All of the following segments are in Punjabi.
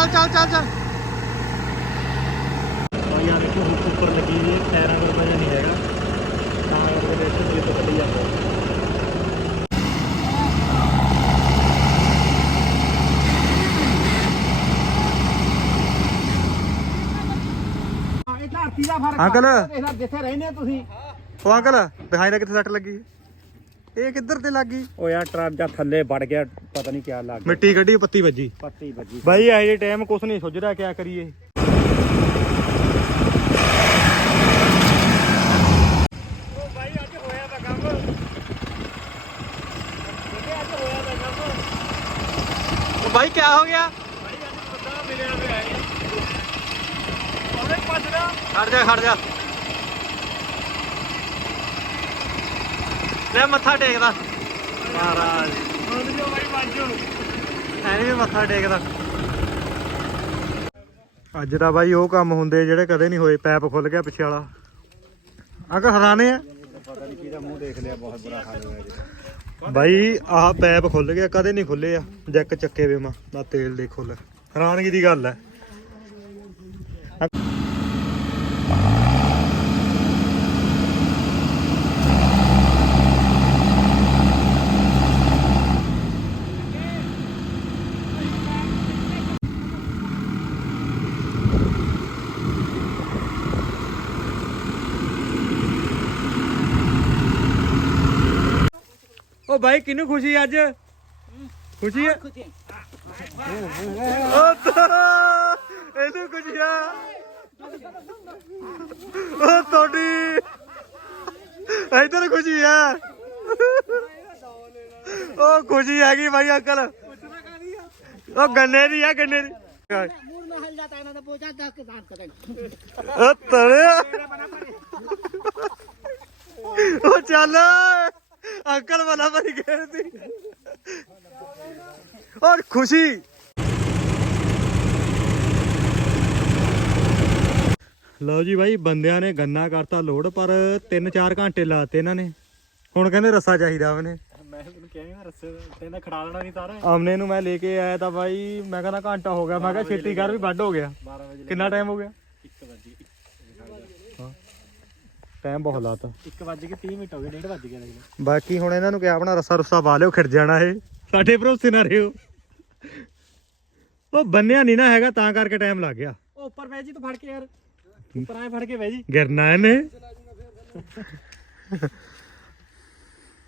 ਚੱਲ ਚੱਲ ਚੱਲ ਚੱਲ। ਉਹ ਯਾਰ ਇੱਕ ਹੁੱਕ ਉੱਪਰ ਲੱਗੀ ਵੀ ਟਾਇਰਾਂ ਦਾ ਵਜਨ ਨਹੀਂ ਹੈਗਾ। ਤਾਂ ਕਰਕੇ ਰੇਸ ਸਲਿੱਪ ਕੱਢੀ ਜਾਂਦਾ ਦਾ ਅੰਕਲ। ਦੇਖ ਜਿੱਥੇ ਰਹਿੰਦੇ ਆ ਤੁਸੀਂ। ਉਹ ਅੰਕਲ ਦਿਖਾਈ ਦਾ ਕਿੱਥੇ ਸੱਟ ਲੱਗੀ? ਇਹ ਕਿੱਧਰ ਤੇ ਲੱਗੀ ਉਹ ਯਾਰ ਟਰੱਕ ਜਾਂ ਥੱਲੇ ਵੜ ਗਿਆ ਪਤਾ ਨਹੀਂ ਕਿਆ ਲੱਗ ਗਿਆ। ਮਿੱਟੀ ਕੱਢੀ ਪੱਤੀ ਵੱਜੀ। ਪੱਤੀ ਵੱਜੀ। ਬਾਈ ਇਹ ਜੇ ਟਾਈਮ ਕੁਛ ਨਹੀਂ ਸੁਝਦਾ ਕਿਆ ਕਰੀਏ ਉਹ ਬਾਈ ਅੱਜ ਹੋਇਆ ਤਾਂ ਕੰਮ ਕਿਉਂਕਿ ਅੱਜ ਹੋਇਆ ਤਾਂ ਕੰਮ ਉਹ ਬਾਈ ਕਿਆ ਹੋ ਗਿਆ ਬਾਈ ਅੱਜ ਬੰਦਾ ਮਿਲਿਆ ਹੋਇਆ ਹੈ ਉਹਨੇ ਭੱਜਦਾ ਖੜ ਜਾ ਖੜ ਜਾ ਲੈ ਮੱਥਾ ਟੇਕਦਾ। ਮਹਾਰਾਜ। ਮੰਨ ਜੋ ਬਾਈ ਵਾਜੋ ਐਵੇਂ ਵੀ ਮੱਥਾ ਟੇਕਦਾ। ਅੱਜ ਦਾ ਬਾਈ ਉਹ ਕੰਮ ਹੁੰਦੇ ਜਿਹੜੇ ਕਦੇ ਨਹੀਂ ਹੋਏ ਪੈਪ ਖੁੱਲ ਗਿਆ ਪਿੱਛੇ ਵਾਲਾ। ਹਰਾਨੇ ਆ ਪਤਾ ਨਹੀਂ ਕਿਹਦਾ ਮੂੰਹ ਦੇਖ ਲਿਆ ਬਹੁਤ ਬੁਰਾ ਹਾਲ ਹੋਇਆ ਜੀ ਬਾਈ ਆਹ ਪੈਪ ਖੁੱਲ ਗਿਆ ਕਦੇ ਨਹੀਂ ਖੁੱਲੇ ਆ। ਜੈਕ ਚੱਕੇ ਵੇ ਮਾ ਨਾ ਤੇਲ ਦੇ ਖੁੱਲ ਹੈਰਾਨਗੀ ਦੀ ਗੱਲ ਹੈ। ਬਾਈ ਕਿਨੂੰ ਖੁਸ਼ੀ ਅੱਜ? ਖੁਸ਼ੀ ਹੈ ਉਹ ਤਾਂ ਇਹਨੂੰ ਖੁਸ਼ੀ ਆ। ਉਹ ਤੁਹਾਡੀ ਇਧਰ ਖੁਸ਼ੀ ਆ। ਉਹ ਖੁਸ਼ੀ ਹੈਗੀ ਬਾਈ ਅੰਕਲ। ਉਹ ਗੰਨੇ ਦੀ ਆ ਗੰਨੇ ਦੀ। ਮੂਰ ਨਾ ਜਾਤਾ ਇਹਨਾਂ ਦਾ ਪੋਚਾ 10 ਕੇ ਦਾਨ ਕਰੇ ਉਹ ਤੜਿਆ ਉਹ ਚੱਲ। ਅੰਕਲ ਵਾਲਾ ਬਣੀ ਖੇਡਦੀ ਔਰ ਖੁਸ਼ੀ। ਲਓ ਜੀ ਬਾਈ ਬੰਦਿਆਂ ਨੇ ਗੰਨਾ ਕਰਤਾ ਲੋਡ ਪਰ 3-4 ਘੰਟੇ ਲਾਤੇ ਇਹਨਾਂ ਨੇ। ਹੁਣ ਕਹਿੰਦੇ ਰੱਸਾ ਚਾਹੀਦਾ ਉਹਨੇ ਮੈਂ ਤੈਨੂੰ ਕਿਹਾ ਰਸੇ ਤੇ ਨਾ ਖੜਾ ਦੇਣਾ ਨਹੀਂ ਸਾਰਾ। ਆਮਨੇ ਨੂੰ ਮੈਂ ਲੈ ਕੇ ਆਇਆ ਤਾਂ ਬਾਈ ਮੈਂ ਕਹਿੰਦਾ ਘੰਟਾ ਹੋ ਗਿਆ। ਮੈਂ ਕਿਹਾ ਛੇਤੀ ਕਰ ਵੀ ਵੱਢ ਹੋ ਗਿਆ। 12 ਵਜੇ ਕਿੰਨਾ ਟਾਈਮ ਹੋ ਗਿਆ 1 ਵਜੇ ਟਾਈਮ ਬਹੁਤ ਲਾਤਾ। 1 ਵਜੇ ਕੇ 30 ਮਿੰਟ ਹੋ ਗਏ 1:30 ਵਜ ਗਿਆ ਦੇਖ ਲੈ ਬਾਕੀ ਹੁਣ ਇਹਨਾਂ ਨੂੰ ਕਿਹਾ ਆਪਣਾ ਰੱਸਾ ਰੁੱਸਾ ਪਾ ਲਿਓ ਖਿੜ ਜਾਣਾ ਇਹ। ਸਾਡੇ ਭਰੋਸੇ ਨਾ ਰਿਓ ਉਹ ਬੰਨਿਆ ਨਹੀਂ ਨਾ ਹੈਗਾ ਤਾਂ ਕਰਕੇ ਟਾਈਮ ਲੱਗ ਗਿਆ। ਉਹ ਉੱਪਰ ਬਹਿ ਜੀ ਤੂੰ ਫੜ ਕੇ ਯਾਰ। ਉੱਪਰ ਆਏ ਫੜ ਕੇ ਬਹਿ ਜੀ। ਗਿਰਨਾ ਇਹਨੇ।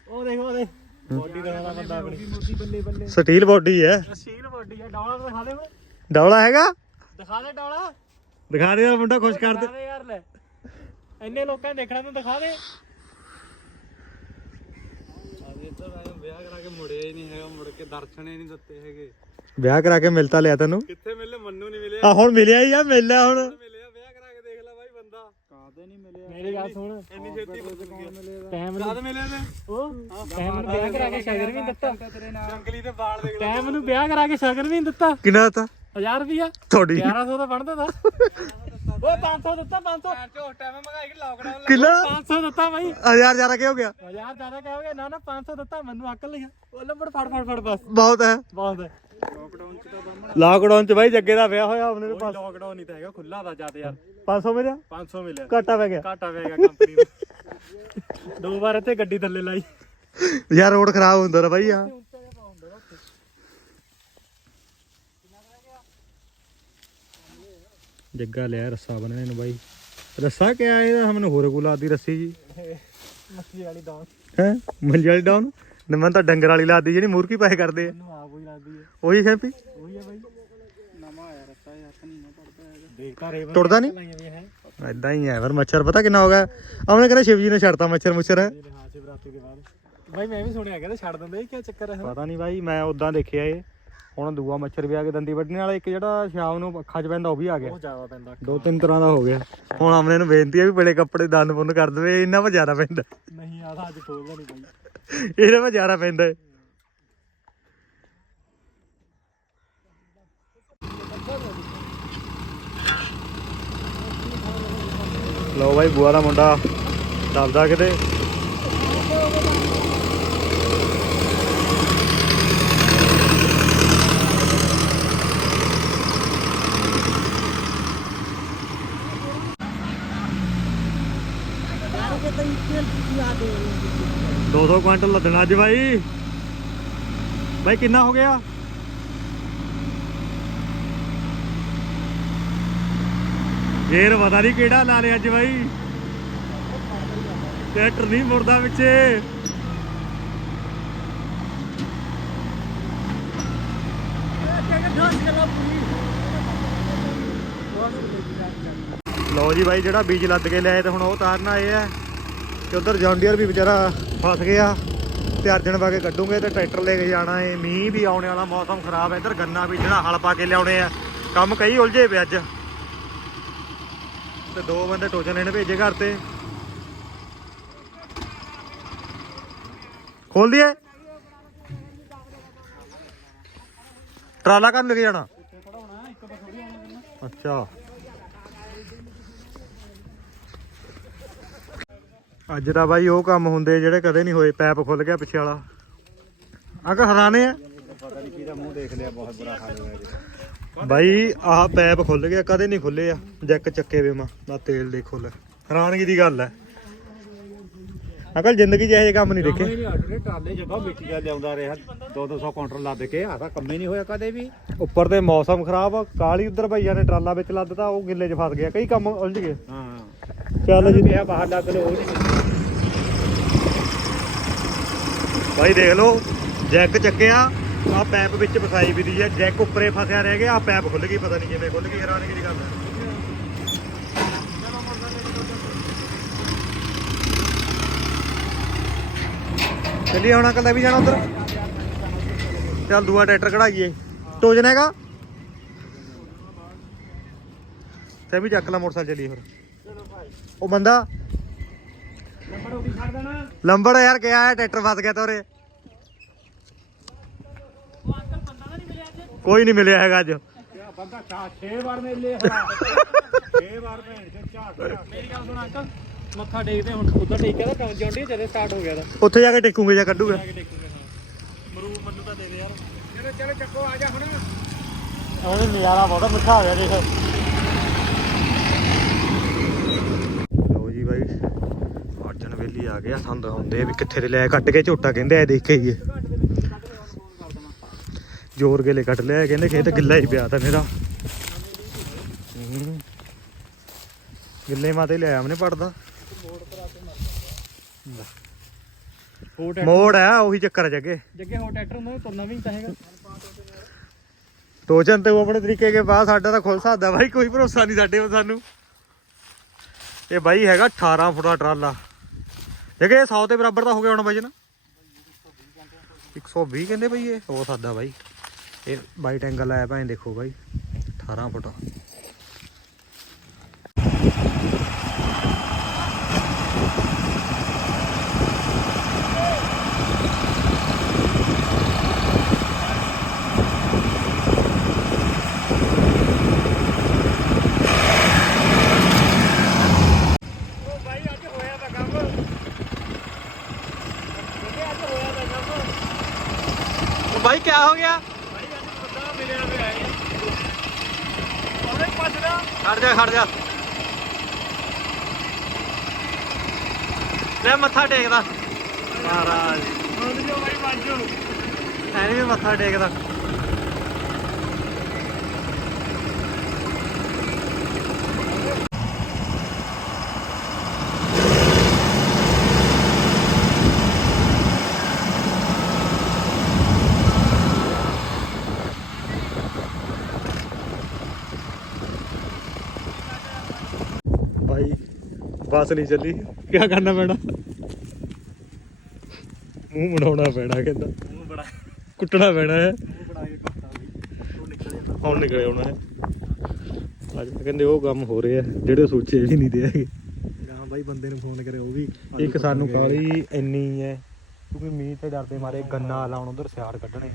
ਉਹ ਦੇਖ ਉਹ ਦੇਖ। ਬੋਡੀ ਦਾ ਬੰਦਾ ਆਪਣੀ। ਮੋਦੀ ਬੱਲੇ ਬੱਲੇ। ਸਟੀਲ ਬੋਡੀ ਹੈ। ਮਸ਼ੀਨ ਬੋਡੀ ਆ ਡੌਲਾ ਦਿਖਾ ਦੇ ਡੌਲਾ ਹੈਗਾ? ਦਿਖਾ ਦੇ ਡੌਲਾ। ਦਿਖਾ ਦੇ ਮੁੰਡਾ ਖੁਸ਼ ਕਰ ਦੇ ਯਾਰ ਲੈ। ਇੰਨੇ ਲੋਕਾਂ ਨੇ ਦੇਖਣਾ ਤੂੰ ਦਿਖਾ ਦੇ। ਵਿਆਹ ਕਰਾ ਕੇ ਮੁੜਿਆ ਹੀ ਨਹੀਂ ਹੈਗਾ ਮੁੜ ਕੇ ਦਰਸ਼ਨ ਹੀ ਨਹੀਂ ਦਿੱਤੇ ਹੈਗੇ। ਵਿਆਹ ਕਰਾ ਕੇ ਮਿਲਤਾ ਲਿਆ ਤੈਨੂੰ? ਕਿੱਥੇ ਮਿਲੇ? ਮੰਨੂ ਨਹੀਂ ਮਿਲਿਆ। ਆ ਹੁਣ ਮਿਲਿਆ ਹੀ ਆ ਮਿਲਿਆ ਹੁਣ। ਮਿਲਿਆ ਵਿਆਹ ਕਰਾ ਕੇ ਦੇਖ ਲੈ ਬਾਈ ਬੰਦਾ। ਕਾਦੇ ਨਹੀਂ ਮਿਲਿਆ? ਮੇਰੀ ਗੱਲ ਸੁਣ। ਇੰਨੀ ਛੇਤੀ ਟਾਈਮ ਕਾਦ ਮਿਲੇ ਨੇ ਉਹ ਟਾਈਮ ਨੂੰ ਵਿਆਹ ਕਰਾ ਕੇ ਸ਼ਗਨ ਵੀ ਨੀ ਦਿੱਤਾ। ਜੰਗਲੀ ਦੇ ਬਾਲ ਦੇਖ ਲੈ ਟਾਈਮ ਨੂੰ ਵਿਆਹ ਕਰਾ ਕੇ ਸ਼ਗਨ ਵੀ ਨੀ ਦਿੱਤਾ। ਕਿੰਨਾ ਤਾ 1000 ਰੁਪਿਆ ਤੁਹਾਡੀ। 1100 ਦਾ ਬਣਦਾ ਤਾ। ਉਹ 500 ਦਿੱਤਾ 500 ਝੋਟ ਟਾਈਮ ਮਗਾਈ ਕਿ ਲਾਕਡਾਊਨ ਕਿੰਨਾ 500 ਦਿੱਤਾ ਬਾਈ। ਹਜ਼ਾਰ ਹਜ਼ਾਰ ਕੀ ਹੋ ਗਿਆ? ਹਜ਼ਾਰ ਜ਼ਿਆਦਾ ਕਹੋਗੇ ਨਾ ਨਾ 500 ਦਿੱਤਾ ਮੈਨੂੰ ਅਕਲ ਲਿਆ ਉਹ ਲੰਬੜ ਫੜ ਫੜ ਫੜ ਬਸ। ਬਹੁਤ ਹੈ। ਬਹੁਤ ਹੈ। ਲਾਕਡਾਊਨ ਚ ਬਾਈ ਜੱਗੇ ਦਾ ਵਿਆਹ ਹੋਇਆ ਉਹਨੇ ਕੋਈ ਲੋਕਡਾਊਨ ਨਹੀਂ ਤਾਂ ਹੈਗਾ ਖੁੱਲਾ ਦਾ ਜਦ ਯਾਰ। 500 ਮਿਲਿਆ? 500 ਮਿਲਿਆ। ਘਾਟਾ ਪੈ ਗਿਆ। ਘਾਟਾ ਪੈ ਗਿਆ ਕੰਪਨੀ ਨੂੰ। ਦੋ ਵਾਰ ਇੱਥੇ ਗੱਡੀ ਥੱਲੇ ਲਾਈ। ਯਾਰ ਰੋਡ ਖਰਾਬ ਹੁੰਦਾ ਰ ਬਾਈ ਆ। ਜੱਗਾ ਲਿਆ ਰੱਸਾ ਬਣਨੇ ਨੂੰ ਬਾਈ। ਰੱਸਾ ਕਿਆ ਇਹ ਮੈਨੂੰ ਹੋਰ ਕੋਲ ਲਾਦੀ ਰੱਸੀ ਜੀ। ਮੱਛੀ ਵਾਲੀ ਡਾਉਨ। ਹੈ? ਮੰਜੀ ਵਾਲੀ ਡਾਊਨ ਨਮਨ ਤਾਂ ਡੰਗਰ ਵਾਲੀ ਲਾਦੀ ਜਿਹੜੀ ਮੂਰਕੀ ਪੈਸੇ ਕਰਦੇ ਆ। ਮੈਨੂੰ ਆਪ ਹੀ ਲੱਗਦੀ ਹੈ। ਉਹੀ ਸ਼ੈਂਪੀ? ਉਹੀ ਹੈ ਬਾਈ। ਨਵਾਂ ਆਇਆ ਰੱਤਾ ਯਾਰ ਤਾਂ ਨਹੀਂ ਨਾ ਪੜਦਾ ਹੈਗਾ। ਦੇਖਦਾ ਰੇ ਟੁੱਟਦਾ ਨੀ? ਹੈ। ਐਦਾਂ ਹੀ ਹੈ ਪਰ ਮੱਛਰ ਪਤਾ ਕਿੰਨਾ ਹੋ ਗਿਆ? ਉਹਨੇ ਕਹਿੰਦਾ ਸ਼ਿਵ ਜੀ ਨੇ ਛੱਡਤਾ ਮੱਛਰ ਮੁੱਛਰ ਹਾਂ। ਸ਼ਿਵਰਾਤਰੀ ਦੇ ਬਾਅਦ। ਬਾਈ ਮੈਂ ਵੀ ਸੁਣਿਆ ਕਹਿੰਦੇ ਛੱਡ ਦਿੰਦੇ ਕੀ ਚੱਕਰ ਹੈ? ਪਤਾ ਨਹੀਂ ਬਾਈ ਮੈਂ ਉਦਾਂ ਦੇਖਿਆ ਇਹ। ਹੁਣ ਦੂਆ ਮੱਛਰ ਵੀ ਆ ਕੇ ਦੰਦੀ ਵੱਢਣ ਵਾਲਾ ਇੱਕ ਜਿਹੜਾ ਸ਼ਾਮ ਨੂੰ ਅੱਖਾਂ 'ਚ ਪੈਂਦਾ ਉਹ ਵੀ ਆ ਗਿਆ। ਬਹੁਤ ਜ਼ਿਆਦਾ ਪੈਂਦਾ ਦੋ ਤਿੰਨ ਤਰ੍ਹਾਂ ਦਾ ਹੋ ਗਿਆ। ਹੁਣ ਆਮਨੇ ਨੂੰ ਬੇਨਤੀ ਹੈ ਵੀ ਬੜੇ ਕੱਪੜੇ ਦੰਦ ਪੁੰਨ ਕਰ ਦੇਵੇ ਇਹਨਾਂ 'ਤੇ ਜ਼ਿਆਦਾ ਪੈਂਦਾ। ਨਹੀਂ ਆਦਾ ਅੱਜ ਖੋਲਦਾ ਨਹੀਂ ਬਾਈ। ਇਹਦੇ ਜ਼ਿਆਦਾ ਪੈਂਦਾ। ਹੈ। ਲਓ ਬਾਈ ਬੁਆ ਦਾ ਮੁੰਡਾ ਦੱਬਦਾ ਕਿਤੇ। 200 ਕੁਇੰਟਲ ਲੱਦਣਾ ਅੱਜ ਬਾਈ। ਬਾਈ, ਕਿੰਨਾ ਹੋ ਗਿਆ? ਫੇਰ ਪਤਾ ਨਹੀਂ ਕਿਹੜਾ ਲਾ ਲਿਆ ਅੱਜ ਬਾਈ। ਟਰੈਕਟਰ ਨਹੀਂ ਮੁੜਦਾ ਵਿੱਚੇ ਲਓ ਜੀ ਬਾਈ, ਜਿਹੜਾ ਬੀਜ ਲੱਦ ਕੇ ਲਿਆਏ ਤੇ ਹੁਣ ਉਹ ਤਾਰਨ ਆਏ ਆ ਤੇ ਉਧਰ ਜੌਂਡੀਅਰ ਵੀ ਵਿਚਾਰਾ ਫਸ ਗਿਆ ਤੇ ਅਰਜਨ ਪਾ ਕੇ ਕੱਢੂਗੇ ਤੇ ਟਰੈਕਟਰ ਲੈ ਕੇ ਜਾਣਾ ਏ। ਮੀਂਹ ਵੀ ਆਉਣੇ ਵਾਲਾ, ਮੌਸਮ ਖਰਾਬ ਹੈ। ਇੱਧਰ ਗੰਨਾ ਬੀਜਣਾ ਹਲ ਪਾ ਕੇ ਲਿਆਉਣੇ ਆ। ਕੰਮ ਕਈ ਉਲਝੇ ਪਏ ਅੱਜ। ਤੇ ਦੋ ਬੰਦੇ ਟੋਚਨ ਇਹਨੇ ਭੇਜੇ ਘਰ ਤੇ। ਖੋਲ ਦਈਏ। ਟਰਾਲਾ ਕਰਨ ਲੈ ਕੇ ਜਾਣਾ। ਅੱਛਾ। ਅੱਜ ਦਾ ਬਾਈ ਉਹ ਕੰਮ ਹੁੰਦੇ ਜਿਹੜੇ ਕਦੇ ਨਹੀਂ ਹੋਏ ਪੈਪ ਖੁੱਲ ਗਿਆ ਪਿੱਛੇ ਵਾਲਾ। ਅੰਕਲ ਹਰਾਨੇ ਆ? ਪਤਾ ਨਹੀਂ ਕਿਹਦਾ ਮੂੰਹ ਦੇਖ ਲਿਆ ਬਹੁਤ ਬੁਰਾ ਹਾਲ ਹੋਇਆ ਜੀ ਬਾਈ ਆਹ ਪੈਪ ਖੁੱਲ ਗਿਆ ਕਦੇ ਨਹੀਂ ਖੁੱਲੇ ਆ। ਜੈਕ ਚੱਕੇ ਵੇ ਮਾ ਨਾ ਤੇਲ ਦੇ ਖੁੱਲ ਹੈਰਾਨਗੀ ਦੀ ਗੱਲ ਹੈ। ਅੰਕਲ ਜ਼ਿੰਦਗੀ 'ਚ ਇਹੋ ਜਿਹੇ ਕੰਮ ਨਹੀਂ ਦੇਖੇ? ਨਹੀਂ ਜਗ੍ਹਾ ਮਿੱਟੀ ਦਾ ਲਿਆਉਂਦਾ ਰਿਹਾ 2-200 ਕਾਊਂਟਰ ਲੱਦ ਕੇ ਆ ਤਾਂ ਕੰਮ ਨਹੀਂ ਹੋਇਆ ਕਦੇ ਵੀ। ਉੱਪਰ ਤੇ ਮੌਸਮ ਖਰਾਬ ਕਾਲੀ ਉਧਰ ਭਈਆ ਨੇ ਟਰਾਲਾ ਵਿੱਚ ਲੱਦਤਾ ਉਹ ਗਿੱਲੇ 'ਚ ਫਸ ਗਿਆ। ਕਈ ਕੰਮ ਉਲਝ ਗਏ। ਹਾਂ। ਚੱਲ ਜੀ। ਕਿਹਾ ਬਾਹਰ ਲੱਦ ਲੋ ਬਾਈ ਦੇਖ ਲਓ ਜੈਕ ਚੱਕਿਆ ਆ ਪੈਪ ਵਿੱਚ ਫਸਾਈ ਵੀ ਦੀ ਹੈ। ਜੈਕ ਉੱਪਰੇ ਫਸਿਆ ਰਹਿ ਗਿਆ ਆ ਪੈਪ ਖੁੱਲ ਗਈ ਪਤਾ ਨਹੀਂ ਕਿਵੇਂ ਖੁੱਲ ਗਈ ਹੈਰਾਨਗੀ ਦੀ ਗੱਲ ਹੈ। ਚੱਲੀ ਹੁਣ ਅੰਕਲ ਲੈ ਵੀ ਜਾਣਾ ਉਧਰ। ਚੱਲ ਦੂਆ ਟਰੈਕਟਰ ਕਢਾਈਏ। ਟੋਜਨ ਹੈਗਾ? ਤੇ ਵੀ ਚੱਕ ਲਾ ਮੋਟਰਸਾਈਕਲ ਚੱਲੀਏ ਫਿਰ। ਉਹ ਬੰਦਾ ਉਹ ਵੀ ਛੱਡ ਦੇਣਾ। ਲੰਬੜ ਯਾਰ ਗਿਆ ਹੈ ਟਰੈਕਟਰ ਫਸ ਗਿਆ ਤੋਰੇ ਕੋਈ ਨਹੀਂ ਮਿਲਿਆ ਹੈਗਾ ਅੱਜ। ਬੰਦਾ ਚਾ 6 ਵਾਰ ਨੇ ਲੈ ਹਰਾ 6 ਵਾਰ ਭੈਣ ਚੋ ਝਾੜ ਮੇਰੀ ਗੱਲ ਸੁਣ ਅੰਕਲ ਮੱਥਾ ਟੇਕਦੇ ਹੁਣ ਉਧਰ ਟੇਕਿਆ ਤਾਂ ਕੰਮ ਜੌਂਡੀ ਚਲੇ ਸਟਾਰਟ ਹੋ ਗਿਆ ਤਾਂ। ਉੱਥੇ ਜਾ ਕੇ ਟੇਕੂਗੇ ਜਾਂ ਕੱਢੂਗਾ? ਟੇਕੂਗੇ ਹਾਂ। ਮਰੂ ਮੈਨੂੰ ਤਾਂ ਦੇ ਦੇ ਯਾਰ। ਚਲੋ ਚਲੋ ਚੱਕੋ ਆ ਜਾ ਹੁਣ। ਉਹਨੇ ਨਜ਼ਾਰਾ ਬਹੁਤ ਮਿੱਠਾ ਹੋ ਗਿਆ ਦੇਖ ਲਓ ਜੀ ਬਾਈ ਅਰਜਨ ਵੇਲੀ ਆ ਗਿਆ ਸੰਦ ਹੁੰਦੇ ਵੀ ਕਿੱਥੇ ਦੇ ਲੈ ਕੱਟ ਕੇ ਝੋਟਾ ਕਹਿੰਦੇ ਆ ਦੇਖ ਕੇ ਆਈਏ ਜੋਰ ਗੇਲੇ ਕੱਟ ਲਿਆ ਕਹਿੰਦੇ ਖੇਤ ਗਿੱਲਾ ਹੀ ਪਿਆ ਤਾਂ ਮੇਰਾ। ਹੂੰ। ਗਿੱਲੇ ਮਾਤੇ ਲਿਆਇਆ ਉਹਨੇ ਪੜਦਾ। ਮੋੜ ਹੈ ਉਹੀ ਚੱਕਰ ਜੱਗੇ। ਜੱਗੇ ਹੋਰ ਟਰੈਕਟਰ ਹੁੰਦਾ ਤੁਰਨਾ ਵੀ ਨਹੀਂ ਚਾਹੇਗਾ। ਟੋਚਨ ਤੇ ਉਹ ਆਪਣੇ ਤਰੀਕੇ ਕੇ ਬਾਅਦ ਸਾਡਾ ਤਾਂ ਖੁੱਲ ਸਕਦਾ ਬਾਈ ਕੋਈ ਭਰੋਸਾ ਨਹੀਂ ਸਾਡੇ 'ਤੇ ਸਾਨੂੰ। ਇਹ ਬਾਈ ਹੈਗਾ 18 ਫੁੱਟ ਟਰਾਲਾ। ਜਗੇ ਇਹ 100 ਦੇ ਬਰਾਬਰ ਤਾਂ ਹੋ ਗਿਆ ਹੁਣ ਵਜਨ। 120 ਕਹਿੰਦੇ ਬਈ ਇਹ। ਹੋ ਸਕਦਾ ਬਾਈ। ਇਹ ਬਾਈਟ ਐਂਗਲ ਆਇਆ ਭਾਵੇਂ ਦੇਖੋ ਬਾਈ। 18 ਫੁੱਟ ਉਹ ਬਾਈ ਅੱਜ ਹੋਇਆ ਤਾਂ ਕੰਮ ਜੱਗੇ ਅੱਜ ਹੋਇਆ ਤਾਂ ਕੰਮ ਬਾਈ ਕੀ ਹੋ ਗਿਆ? ਖੜ ਜਾ ਖੜ ਜਾ। ਲੈ ਮੱਥਾ ਟੇਕਦਾ। ਮਹਾਰਾਜ। ਹੁਣ ਜੋ ਬਾਈ ਐਵੇਂ ਮੱਥਾ ਟੇਕਦਾ ਭਾਈ ਬੱਸ ਨਹੀਂ ਚੱਲੀ। ਕੀ ਕਰਨਾ ਪੈਣਾ? ਮੂੰਹ ਬਣਾਉਣਾ ਪੈਣਾ ਕਹਿੰਦਾ। ਮੂੰਹ ਬੜਾ। ਕੁੱਟਣਾ ਪੈਣਾ ਹੈ। ਮੂੰਹ ਬੜਾ ਕੇ ਬਈ ਉਹ ਨਿਕਲ ਜਾਂਦਾ। ਹੁਣ ਨਿਕਲੇ ਆਉਣਾ ਹੈ। ਅੱਜ ਕਹਿੰਦੇ ਉਹ ਕੰਮ ਹੋ ਰਹੇ ਜਿਹੜੇ ਸੋਚੇ ਵੀ ਨਹੀਂ ਦੇ ਹੈਗੇ। ਹਾਂ ਬਾਈ ਬੰਦੇ ਨੂੰ ਫੋਨ ਕਰੇ ਉਹ ਵੀ ਇੱਕ ਸਾਨੂੰ ਕਾਲੀ ਇੰਨੀ ਹੈ ਕਿਉਂਕਿ ਮੀਂਹ ਤੇ ਡਰਦੇ ਮਾਰੇ ਗੰਨਾ ਲਾਉਣ ਉਧਰ ਸਿਆੜ ਕੱਢਣੇ।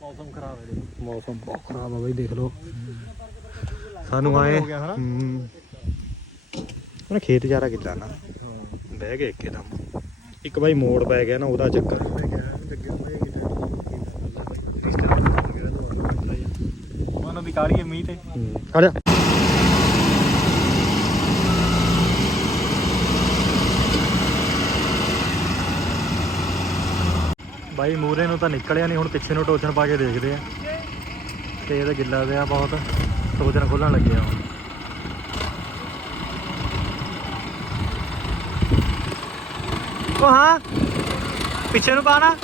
ਮੌਸਮ ਖਰਾਬ ਹੈ ਦੇਖੋ ਮੌਸਮ ਬਹੁਤ ਖਰਾਬ ਆ ਬਈ ਦੇਖ ਲਓ। ਸਾਨੂੰ ਆਏ ਹੋ। ਮੈਂ ਖੇਤ ਜਾਰਾ ਕਿੱਦਾਂ ਨਾ? ਬਹਿ ਗਏ ਇੱਕਦਮ। ਇੱਕ ਵਾਰੀ ਮੋੜ ਪੈ ਗਿਆ ਨਾ ਉਹਦਾ ਚੱਕਰ। ਮਨ ਬਾਈ ਮੂਰੇ ਨੂੰ ਤਾਂ ਨਿਕਲਿਆ ਨਹੀਂ ਹੁਣ ਪਿੱਛੇ ਨੂੰ ਟੋਚਨ ਪਾ ਕੇ ਦੇਖਦੇ ਆ। ਤੇ ਇਹਦਾ ਗਿੱਲਾ ਪਿਆ ਬਹੁਤ। ਟੋਚਨ ਖੋਲਣ ਲੱਗੇ ਆ ਉਹ ਹਾਂ। ਪਿੱਛੇ ਨੂੰ ਪਾਣਾ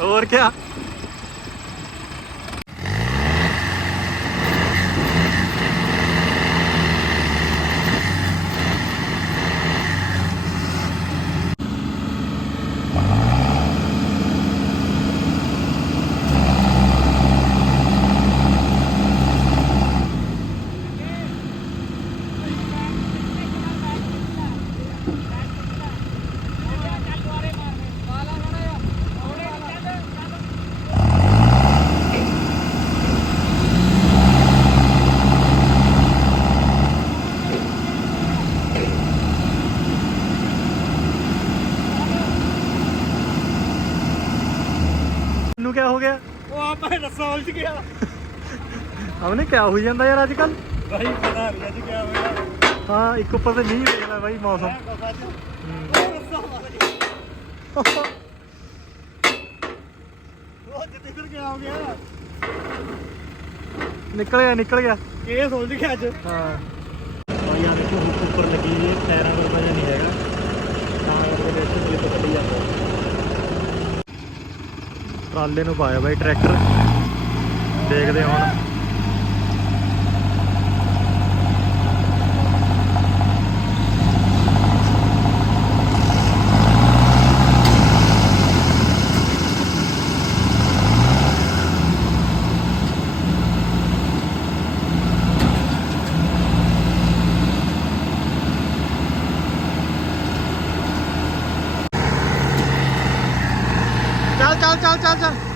ਹੋਰ ਕੀ ਨੂੰ ਕੀ ਹੋ ਗਿਆ? ਉਹ ਆ ਮੈਂ ਦੱਸਾਂ ਉਲਝ ਗਿਆ। ਹਮਨੇ ਕੀ ਹੋ ਜਾਂਦਾ ਯਾਰ ਅੱਜ ਕੱਲ ਭਾਈ ਪਤਾ ਨਹੀਂ ਅੱਜ ਕਿਆ ਹੋਇਆ। ਹਾਂ ਇੱਕ ਉੱਪਰ ਤੇ ਦੇਖ ਲੈ ਬਾਈ ਮੌਸਮ। ਉਹ ਜਿੱਥੇ ਫਿਰ ਗਿਆ ਹੋ ਗਿਆ? ਨਿਕਲ ਗਿਆ ਨਿਕਲ ਗਿਆ। ਕੇਸ ਉਲਝ ਗਿਆ ਅੱਜ। ਹਾਂ। ਬਾਈ ਆ ਦੇਖੋ ਹੁੱਕ ਉੱਪਰ ਲੱਗੀ ਹੋਈ ਹੈ ਟਾਇਰਾਂ ਦਾ ਵਜਨ ਨਹੀਂ ਹੈਗਾ। ਤਾਂ ਕਰਕੇ ਵਿੱਚ ਸਲਿੱਪ ਕੱਢੀ ਜਾਂਦਾ ਟਰਾਲੇ ਨੂੰ ਪਾਇਆ ਬਾਈ ਟਰੈਕਟਰ। ਦੇਖਦੇ ਹੁਣ। ਚੱਲ ਚੱਲ ਚੱਲ ਚੱਲ ਚੱਲ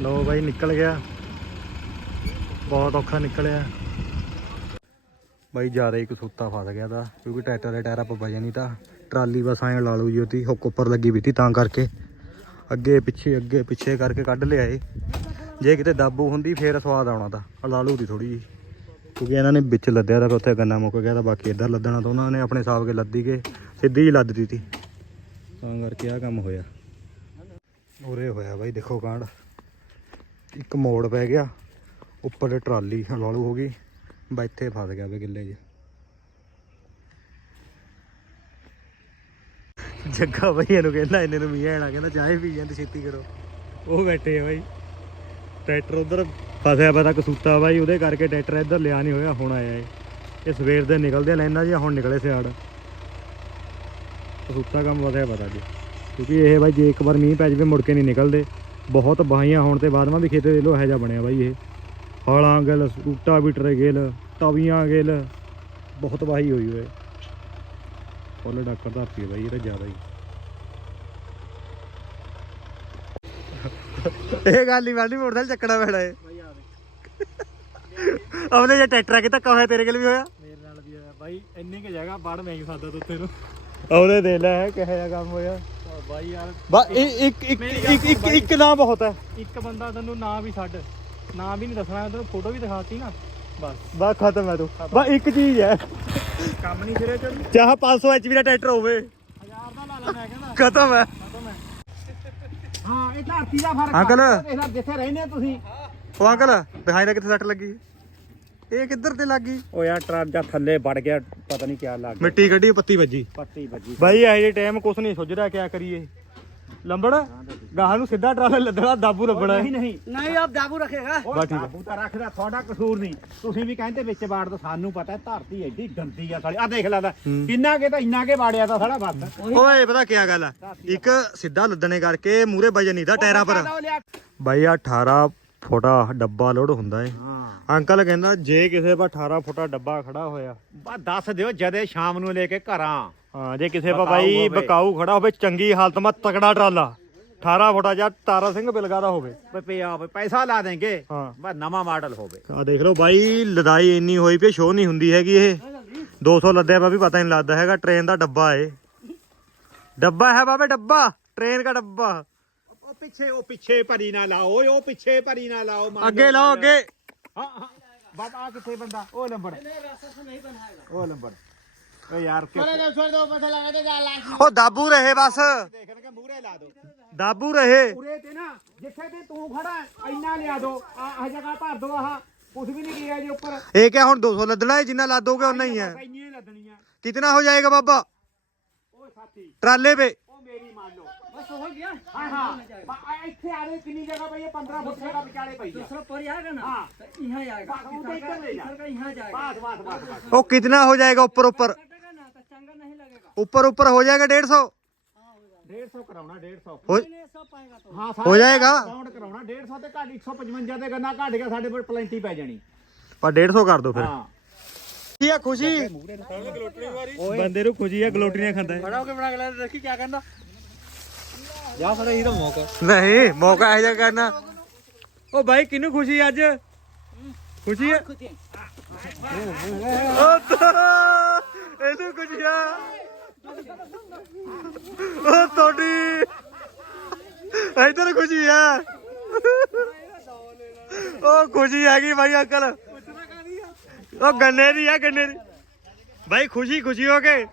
ਲੋ ਬਾਈ ਨਿਕਲ ਗਿਆ। ਬਹੁਤ ਔਖਾ ਨਿਕਲਿਆ। ਬਾਈ ਜ਼ਿਆਦਾ ਹੀ ਕਸੂਤਾ ਫਸ ਗਿਆ ਦਾ ਕਿਉਂਕਿ ਟਰੈਕਟਰ ਦੇ ਟਾਇਰ ਆਪ ਵਜੇ ਨਹੀਂ ਤਾਂ। ਟਰਾਲੀ ਬਸ ਐਂ ਲਾ ਲੂ ਜੀ ਉਹਦੀ, ਹੁੱਕ ਉੱਪਰ ਲੱਗੀ ਵੀ ਤੀ ਤਾਂ ਕਰਕੇ। ਅੱਗੇ ਪਿੱਛੇ ਅੱਗੇ ਪਿੱਛੇ ਕਰਕੇ ਕੱਢ ਲਿਆ ਏ ਜੇ ਕਿਤੇ ਦਾਬੂ ਹੁੰਦੀ ਫੇਰ ਸਵਾਦ ਆਉਣਾ ਤਾਂ ਆਹ ਲਾ ਲੂ ਦੀ ਥੋੜੀ ਜੀ ਕਿਉਂਕਿ ਇਹਨਾਂ ਨੇ ਵਿੱਚ ਲੱਦਿਆ ਤਾਂ ਉੱਥੇ ਗੰਨਾ ਮੁੱਕ ਗਿਆ ਤਾਂ ਬਾਕੀ ਇੱਧਰ ਲੱਦਣਾ ਤਾਂ ਉਹਨਾਂ ਨੇ ਆਪਣੇ ਹਿਸਾਬ ਕੇ ਲੱਦੀ ਕੇ ਸਿੱਧੀ ਹੀ ਲੱਦ ਦਿੱਤੀ। ਤਾਂ ਕਰਕੇ ਆਹ ਕੰਮ ਹੋਇਆ। ਉਰੇ ਹੋਇਆ ਬਾਈ ਦੇਖੋ ਕਾਂਡ। ਇੱਕ ਮੋੜ ਪੈ ਗਿਆ। ਉੱਪਰ ਟਰਾਲੀ ਲਾਲੂ ਹੋ ਗਈ। ਬਾ ਇੱਥੇ ਫਸ ਗਿਆ ਵੇ ਗਿੱਲੇ 'ਚ ਜੱਗਾ ਬਈ ਇਹਨੂੰ ਕਹਿੰਦਾ, ਇਹਨੇ ਨੂੰ ਮੀਂਹ ਆਣਾ ਕਹਿੰਦਾ ਚਾਹ ਪੀ ਜਾਂਦੇ, ਛੇਤੀ ਕਰੋ। ਉਹ ਬੈਠੇ ਆ ਬਾਈ। ਟਰੈਕਟਰ ਉਧਰ ਫਸਿਆ ਪਤਾ ਕਸੂਤਾ ਬਾਈ, ਉਹਦੇ ਕਰਕੇ ਟਰੈਕਟਰ ਇੱਧਰ ਲਿਆ ਨਹੀਂ ਹੋਇਆ, ਹੁਣ ਆਇਆ ਏ ਇਹ ਸਵੇਰ ਦੇ ਨਿਕਲਦੇ ਲੈਣਾ ਜੀ ਹੁਣ ਨਿਕਲੇ ਸਿਆੜ। ਕਸੂਤਾ ਕੰਮ ਵਧਿਆ ਪਤਾ ਜੀ। ਕਿਉਂਕਿ ਇਹ ਬਾਈ, ਜੇ ਇੱਕ ਵਾਰ ਮੀਂਹ ਪੈ ਜਾਵੇ, ਮੁੜ ਕੇ ਨਹੀਂ ਨਿਕਲਦੇ। ਬਹੁਤ ਬਾਹੀਆਂ ਹੋਣ ਤੇ ਬਾਅਦ ਮਾ ਵੀ ਖੇਤੇ ਦੇ ਲੋ ਇਹੋ ਜਿਹਾ ਬਣਿਆ ਬਾਈ ਇਹ। ਹਾਲਾਂ ਗਿਲ ਰੂਟਾ ਬੀਟਰ ਗਿਲ ਤਵੀਆਂ ਗਿਲ ਬਹੁਤ ਵਾਹੀ ਹੋਈ ਹੋਏ ਫੁੱਲ ਡਾਕਰ ਧਰਤੀ ਹੈ ਬਾਈ ਇਹਦਾ ਜ਼ਿਆਦਾ ਹੀ। ਇਹ ਗੱਲ ਹੀ ਵਾਲੀ ਮੋਟਰਸਾਈਕਲ ਚੱਕਣਾ ਪੈਣਾ ਏ ਉਹਨੇ ਜੇ ਟਰੈਕਟਰ ਕਿ ਧੱਕਾ ਹੋਇਆ ਤੇਰੇ ਕੋਲ ਵੀ ਹੋਇਆ? ਮੇਰੇ ਨਾਲ ਵੀ ਹੋਇਆ। ਬਾਈ ਇੰਨੀ ਕਿ ਜਗ੍ਹਾ ਬਾੜ ਮੈਂ ਹੀ ਫਸਦਾ ਤਾ। ਉੱਥੇ ਨੂੰ ਉਹਦੇ ਦੇ ਲੈ ਕਿਹੋ ਜਿਹਾ ਕੰਮ ਹੋਇਆ। ਬਾਈ ਯਾਰ ਬਾ ਇੱਕ ਇੱਕ ਮੇਰੀ ਗੱਲ ਇੱਕ ਇੱਕ ਇੱਕ ਨਾ ਬਹੁਤ ਹੈ। ਇੱਕ ਬੰਦਾ ਤੈਨੂੰ ਨਾਂ ਵੀ ਛੱਡ। ਨਾਂ ਵੀ ਨਹੀਂ ਦੱਸਣਾ ਮੈਂ ਤੈਨੂੰ ਫੋਟੋ ਵੀ ਦਿਖਾਤੀ ਨਾ। ਬਸ। ਬਾ ਖਤਮ ਹੈ ਤੂੰ। ਬਾ ਇੱਕ ਚੀਜ਼ ਹੈ। ਕੰਮ ਨਹੀਂ ਸਿਰੇ ਚੜੀ ਚਾਹ 500 ਐਚਪੀ ਦਾ ਟਰੈਕਟਰ ਹੋਵੇ। ਹਜ਼ਾਰ ਦਾ ਲਾ ਲਾ ਮੈਂ ਕਹਿੰਦਾ। ਖਤਮ ਹੈ। ਖਤਮ ਹੈ। ਹਾਂ ਇਹ ਧਰਤੀ ਦਾ ਫ਼ਰਕ ਅੰਕਲ। ਇਹਦਾ ਜਿੱਥੇ ਰਹਿੰਦੇ ਤੁਸੀਂ। ਉਹ ਅੰਕਲ ਦਿਖਾਈ ਦਾ ਕਿੱਥੇ ਸੱਟ ਲੱਗੀ? ਇਹ ਕਿੱਧਰ ਤੇ ਲੱਗ ਗਈ? ਉਹ ਯਾਰ ਟਰਾਜਾ ਥੱਲੇ ਵੜ ਗਿਆ ਪਤਾ ਨਹੀਂ ਕਿਆ ਲੱਗ ਗਿਆ। ਮਿੱਟੀ ਕੱਢੀ ਪੱਤੀ ਵੱਜੀ। ਪੱਤੀ ਵੱਜੀ। ਬਾਈ ਇਹ ਜੇ ਟਾਈਮ ਕੁਛ ਨਹੀਂ ਸੁਝਦਾ ਕਿਆ ਕਰੀਏ? ਲੰਬੜ? ਗਾਹ ਨੂੰ ਸਿੱਧਾ ਟਰਾਲਾ ਲੱਦਣਾ ਦਾਬੂ ਲੱਭਣਾ। ਨਹੀਂ ਨਹੀਂ। ਨਹੀਂ ਆਪ ਦਾਬੂ ਰੱਖੇਗਾ। ਦਾਬੂ ਤਾਂ ਰੱਖਦਾ ਤੁਹਾਡਾ ਕਸੂਰ ਨਹੀਂ। ਤੁਸੀਂ ਵੀ ਕਹਿੰਦੇ ਵਿੱਚ ਬਾੜ ਤਾਂ ਸਾਨੂੰ ਪਤਾ ਹੈ ਧਰਤੀ ਐਡੀ ਗੰਦੀ ਆ ਸਾਲੀ। ਆ ਦੇਖ ਲੈਦਾ ਕਿੰਨਾ ਕੇ ਤਾਂ ਇੰਨਾ ਕੇ ਬਾੜਿਆ ਤਾਂ ਸਾਡਾ ਵੱਤ ਓਏ ਪਤਾ ਕੀ ਗੱਲ ਆ? ਇੱਕ ਸਿੱਧਾ ਲੱਦਣੇ ਕਰਕੇ ਮੂਰੇ ਵਜਨ ਨਹੀਂ ਦਾ ਟਾਇਰਾਂ ਪਰ। ਬਾਈ ਆ 18 ਫੁੱਟਾ ਡੱਬਾ ਲੋਡ ਹੁੰਦਾ ਏ। ਹਾਂ। ਅੰਕਲ ਕਹਿੰਦਾ ਜੇ ਕਿਸੇ ਪਾ 18 ਫੁੱਟਾ ਡੱਬਾ ਖੜਾ ਹੋਇਆ। ਬਸ ਦੱਸ ਦਿਓ ਜਦੇ ਸ਼ਾਮ ਨੂੰ ਲੈ ਕੇ ਘਰਾਂ। ਹਾਂ ਜੇ ਕਿਸੇ ਪਾ ਬਾਈ। ਬਕਾਊ ਖੜਾ ਹੋਵੇ ਚੰਗੀ ਹਾਲਤ ਮਾ ਤਕੜਾ ਟਰਾਲਾ। 18 ਫੁੱਟਾ ਜਾਂ ਤਾਰਾ ਸਿੰਘ ਬਿਲਗਾ ਦਾ ਹੋਵੇ। ਪਿਆ ਹੋਵੇ ਪੈਸਾ ਲਾ ਦੇਂਗੇ। ਹਾਂ। ਬਸ ਨਵਾਂ ਮਾਡਲ ਹੋਵੇ। ਆ ਦੇਖ ਲਓ ਬਾਈ ਲਦਾਈ ਇੰਨੀ ਹੋਈ ਪਈ ਸ਼ੋ ਨਹੀਂ ਹੁੰਦੀ ਹੈਗੀ ਇਹ। 200 ਲੱਦਿਆ ਵੀ ਪਤਾ ਨਹੀਂ ਲੱਗਦਾ ਹੈਗਾ ਟ੍ਰੇਨ ਦਾ ਡੱਬਾ ਏ। ਡੱਬਾ ਹੈ ਬਾਬੇ ਡੱਬਾ। ਟ੍ਰੇਨ ਦਾ ਡੱਬਾ। ਉਹ ਪਿੱਛੇ ਉਹ ਪਿੱਛੇ ਭਰੀ ਨਾ ਲਾਓ ਓਏ ਉਹ ਪਿੱਛੇ ਭਰੀ ਨਾ ਲਾਓ ਅੱਗੇ ਲਾਓ ਅੱਗੇ। ਹਾਂ ਹਾਂ। ਬਸ ਆ ਕਿੱਥੇ ਬੰਦਾ? ਉਹ ਲੰਬੜ। ਉਹ ਲੰਬੜ। ਓ ਯਾਰ ਕਿ ਉਹ ਦਾਬੂ ਰਹੇ ਬਸ। ਦੇਖਣ ਕੇ ਮੂਹਰੇ ਲਾ ਦੋ। ਦਾਬੂ ਰਹੇ। ਉਰੇ ਤੇ ਨਾ ਜਿੱਥੇ ਤੇ ਤੂੰ ਖੜਾ ਹੈ, ਇੰਨਾ ਲਿਆ ਦੋ। ਆਹ ਜਗ੍ਹਾ ਭਰ ਦੋ ਆਹ। ਕੁਝ ਵੀ ਨਹੀਂ ਗਿਆ ਜੇ ਉੱਪਰ। ਇਹ ਕਿਆ ਹੁਣ 200 ਲੱਦਣਾ ਹੈ ਜਿੰਨਾ ਲੱਦੋਗੇ ਉਨਾ ਹੀ ਹੈ। ਕਿਤਨਾ ਹੋ ਜਾਏਗਾ ਬਾਬਾ? ਓਏ ਸਾਥੀ। ਟਰਾਲੇ 'ਤੇ। ਬਸ ਹੋ ਗਿਆ ਹਾਂ ਹਾਂ ਬਾ- ਇੱਥੇ ਆ ਰਹੇ ਕਿੰਨੀ ਜਗ੍ਹਾ ਪਈ ਹੈ 15 ਫੁੱਟ ਜਗ੍ਹਾ ਵਿਚਾਲੇ ਪਈ ਹੈ दूसरा पर आएगा ना हाँ। तो यहाँ आएगा बाकी इधर उधर का- कर ले जा। इधर का यहाँ जाएगा बात बात बात बात वो कितना हो जाएगा ऊपर ऊपर कटेगा ना तो चंगा नहीं लगेगा ऊपर ऊपर हो जाएगा डेढ़ सौ 150 ਕਰਾਉਣਾ 150 हो नहीं, सब पाएगा तो ਹਾਂ ਹੋ ਜਾਏਗਾ। ਕਾਉਂਟ ਕਰਾਉਣਾ 150 ਤੇ ਘੱਟ 155 ਤੇ ਗੰਨਾ ਘੱਟ ਗਿਆ ਸਾਡੇ ਕੋਲ ਪਲੈਂਟੀ ਪੈ ਜਾਣੀ पर डेढ़ सौ कर दो फिर ਹਾਂ ਕੀ ਆ ਖੁਸ਼ੀ ਬੰਦੇ ਨੂੰ ਖੁਸ਼ੀ ਆ ਗਲੋਟਰੀਆਂ ਖਾਂਦਾ ਹੈ ਬੜਾ ਹੋ ਕੇ ਬਣਾ ਕੇ ਲੈ ਦੇਖੀ ਕੀ ਕਹਿੰਦਾ नहीं मौका है करना ओ भाई किन खुशी आज खुशी इधर खुशी है ओ खुशी है भाई अंकल ओ गन्ने दी है गन्ने दी भाई खुशी खुशी हो गए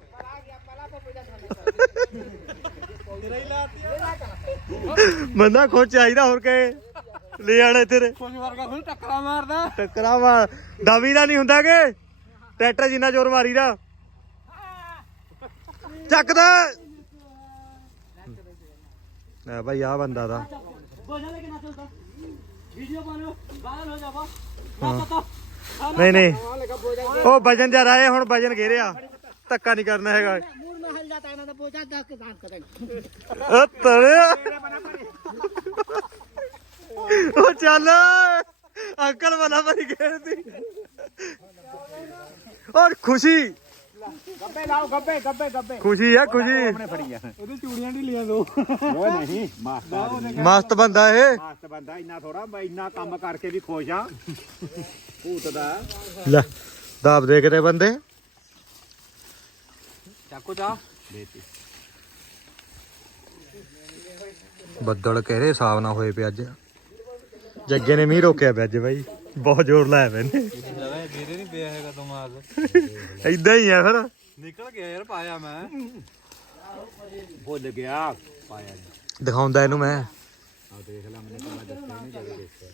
ਬੰਦਾ ਖੁਸ਼ ਚਾਹੀਦਾ ਹੋਰ ਕੇ। ਲੈ ਆਣਾ ਤੇਰੇ ਕੁਝ ਵਰਗਾ ਖੁਦ ਟੱਕਰਾ ਮਾਰਦਾ। ਟੱਕਰਾ ਮਾਰ। ਦਵੀ ਦਾ ਨਹੀਂ ਹੁੰਦਾ ਕਿ? ਟਰੈਕਟਰ ਜਿੰਨਾ ਜ਼ੋਰ ਮਾਰੀਦਾ ਚੱਕਦਾ ਨਾ ਭਾਈ ਆ ਬੰਦਾ ਦਾ। ਨਹੀਂ ਨਹੀਂ। ਉਹ ਵਜਨ ਜਾ ਰਾਏ ਹੁਣ ਵਜਨ ਘੇਰਿਆ। ਧੱਕਾ ਨਹੀਂ ਕਰਨਾ ਹੈਗਾ। मूड में हल जाता है ना तो बोझा दस के दान करेंगे ਉਹ ਤੜਿਆ ਉਹ ਚੱਲ ਅੰਕਲ ਵਾਲਾ ਮਰੀ ਖੇਡਦੀ ਔਰ ਖੁਸ਼ੀ ਗੱਬੇ ਲਾਓ ਗੱਬੇ ਗੱਬੇ ਗੱਬੇ ਖੁਸ਼ੀ ਆ ਖੁਸ਼ੀ ਆਪਣੇ ਫੜੀ ਆ ਉਹਦੀ ਚੂੜੀਆਂ ਢਿੱਲੀਆਂ ਦੋ ਓਏ ਨਹੀਂ ਮਾਸਟਰ ਮਸਤ ਬੰਦਾ ਇਹ ਮਾਸਟਰ ਬੰਦਾ ਇੰਨਾ ਥੋੜਾ ਮੈਂ ਇੰਨਾ ਕੰਮ ਕਰਕੇ ਵੀ ਖੁਸ਼ ਆ ਭੂਤ ਦਾ ਲੈ ਦਾਬ ਦੇ ਕਿਤੇ ਬੰਦੇ ਚਾਕੂ ਚਾ ਬੱਦਲ ਕਿਹੜੇ ਹਿਸਾਬ ਨਾਲ ਹੋਏ ਪਏ ਅੱਜ? ਜੱਗੇ ਨੇ ਮੀਂਹ ਰੋਕਿਆ ਪਿਆ ਅੱਜ ਬਾਈ। ਬਹੁਤ ਜ਼ੋਰ ਲਾਇਆ ਪਏ ਨੇ ਨਹੀਂ ਪਿਆ ਹੈਗਾ ਦਿਮਾਗ ਇਦਾਂ ਹੀ ਆ ਫਿਰ। ਨਿਕਲ ਗਿਆ ਯਾਰ ਪਾਇਆ ਮੈਂ। ਭੁੱਲ ਗਿਆ। ਪਾਇਆ ਦਿਖਾਉਂਦਾ ਇਹਨੂੰ ਮੈਂ। ਆ ਦੇਖ ਲੈ ਮੈਨੂੰ ਤਾਂ ਦੱਸਿਆ ਨਹੀਂ ਜਦੋਂ ਦੇਖਿਆ।